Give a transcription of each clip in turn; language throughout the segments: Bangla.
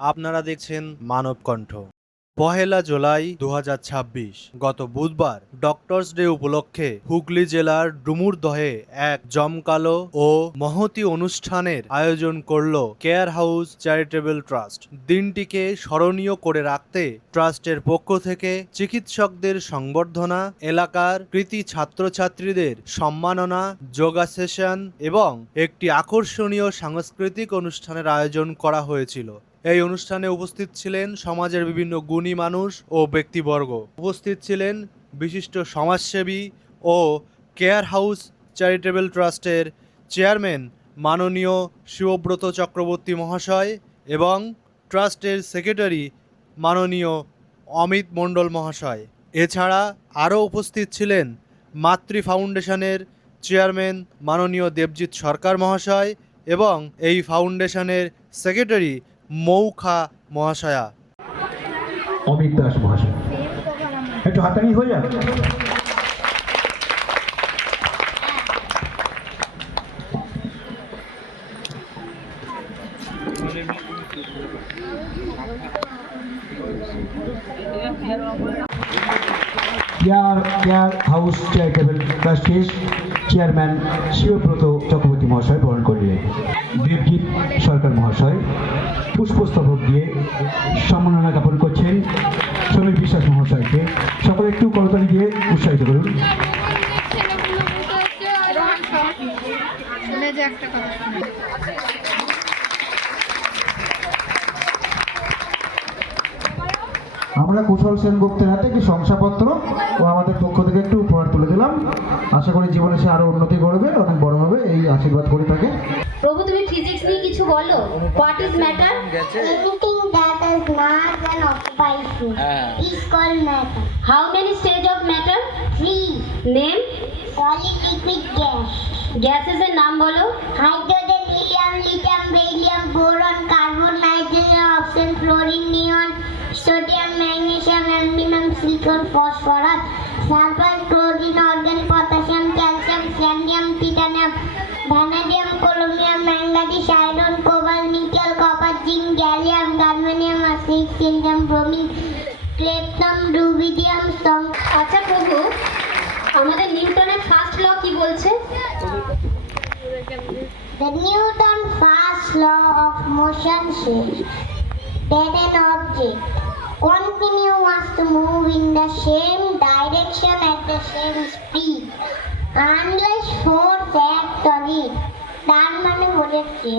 আপনারা দেখছেন মানব কণ্ঠ। পহেলা জুলাই ২০২৬ গত বুধবার ডক্টরস ডে উপলক্ষে হুগলি জেলার ডুমুরদহে এক জমকালো ও মহতী অনুষ্ঠানের আয়োজন করল কেয়ার হাউস চ্যারিটেবল ট্রাস্ট। দিনটিকে স্মরণীয় করে রাখতে ট্রাস্টের পক্ষ থেকে চিকিৎসকদের সংবর্ধনা, এলাকার কৃতি ছাত্রছাত্রীদের সম্মাননা, যোগা সেশন এবং একটি আকর্ষণীয় সাংস্কৃতিক অনুষ্ঠানের আয়োজন করা হয়েছিল। এই অনুষ্ঠানে উপস্থিত ছিলেন সমাজের বিভিন্ন গুণী মানুষ ও ব্যক্তিবর্গ। উপস্থিত ছিলেন বিশিষ্ট সমাজসেবী ও কেয়ার হাউস চ্যারিটেবল ট্রাস্টের চেয়ারম্যান মাননীয় শিবব্রত চক্রবর্তী মহাশয় এবং ট্রাস্টের সেক্রেটারি মাননীয় অমিত মণ্ডল মহাশয়। এছাড়া আরও উপস্থিত ছিলেন মাতৃ ফাউন্ডেশনের চেয়ারম্যান মাননীয় দেবজিৎ সরকার মহাশয় এবং এই ফাউন্ডেশনের সেক্রেটারি মৌখা মহাশয়া। অমিত দাস মহাশয়, একটু হাতানি হয়ে যাবে। কেয়ার হাউস চ্যারিটেবল ট্রাস্টের চেয়ারম্যান শিবব্রত চক্রবর্তী মহাশয় বরণ করলেন। দেবজিৎ সরকার মহাশয় পুষ্পস্তবক দিয়ে সম্মাননা জ্ঞাপন করছেন সমীর বিশ্বাস মহাশয়কে। সকলে একটু করতালি দিয়ে উৎসাহিত করুন। আমরা কুশল সেনগুপ্তের হাতে একটি শংসাপত্র ও আমাদের পক্ষ থেকে একটু উপহার তুলে দিলাম। আশা করি জীবনে সে আরো উন্নতি করবে, অনেক বড় হবে, এই আশীর্বাদ করে থাকে। প্রভু, তুমি ফিজিক্স নিয়ে কিছু বলো। What is matter? Anything that is mass and occupies space is called matter. How many stage of matter? 3. Name? Solid, liquid, gas. Gases এর নাম বলো। Hydrogen, helium, lithium, beryllium, boron, carbon, nitrogen, oxygen, fluorine, neon, sodium, magnesium, aluminum, silicon, phosphorus, sulfur, chlorine, argon, potassium, calcium, selenium, titanium, vanadium, chromium, manganese, iron, cobalt, nickel, copper, zinc, gallium, germanium, arsenic, silver, bromine, platinum, rubidium, stone. আচ্ছা প্রভু, আমাদের নিউটনের ফার্স্ট ল কি বলছে? The Newton first law of motion says that an object continues to move in the same direction at the same speed unless force acts on it. তার মানে বলেছে,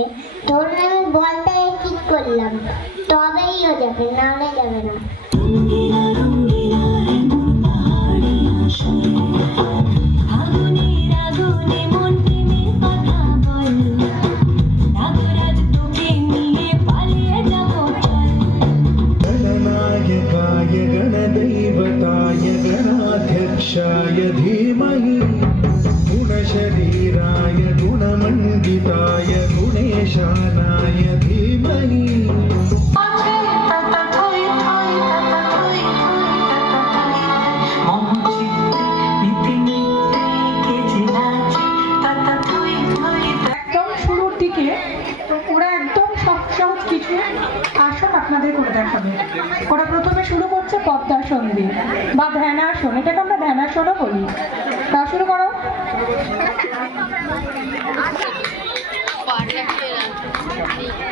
ধরুন আমি বলটাকে কিক করলাম, তবেই ও যাবে, নাহলে যাবে না। गणाध्यक्षाय धीमहि गुणशरीराय गुणमण्डिताय गुणेशानाय धीमहि। একদম শুরুর দিকে ওরা একদম সহজ কিছু আসন আপনাদের করে দেখাবে। ওরা প্রথমে শুরু করছে পদ্মাসন দিয়ে বা ধ্যানাসন, এটাকে আমরা ধ্যানাসনও বলি। তা শুরু করো।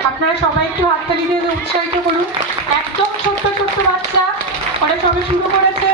আপনারা সবাই একটু হাততালি দিয়ে উৎসাহিত করুন। একদম ছোট্ট ছোট্ট বাচ্চা, ওরা সবে শুরু করেছে।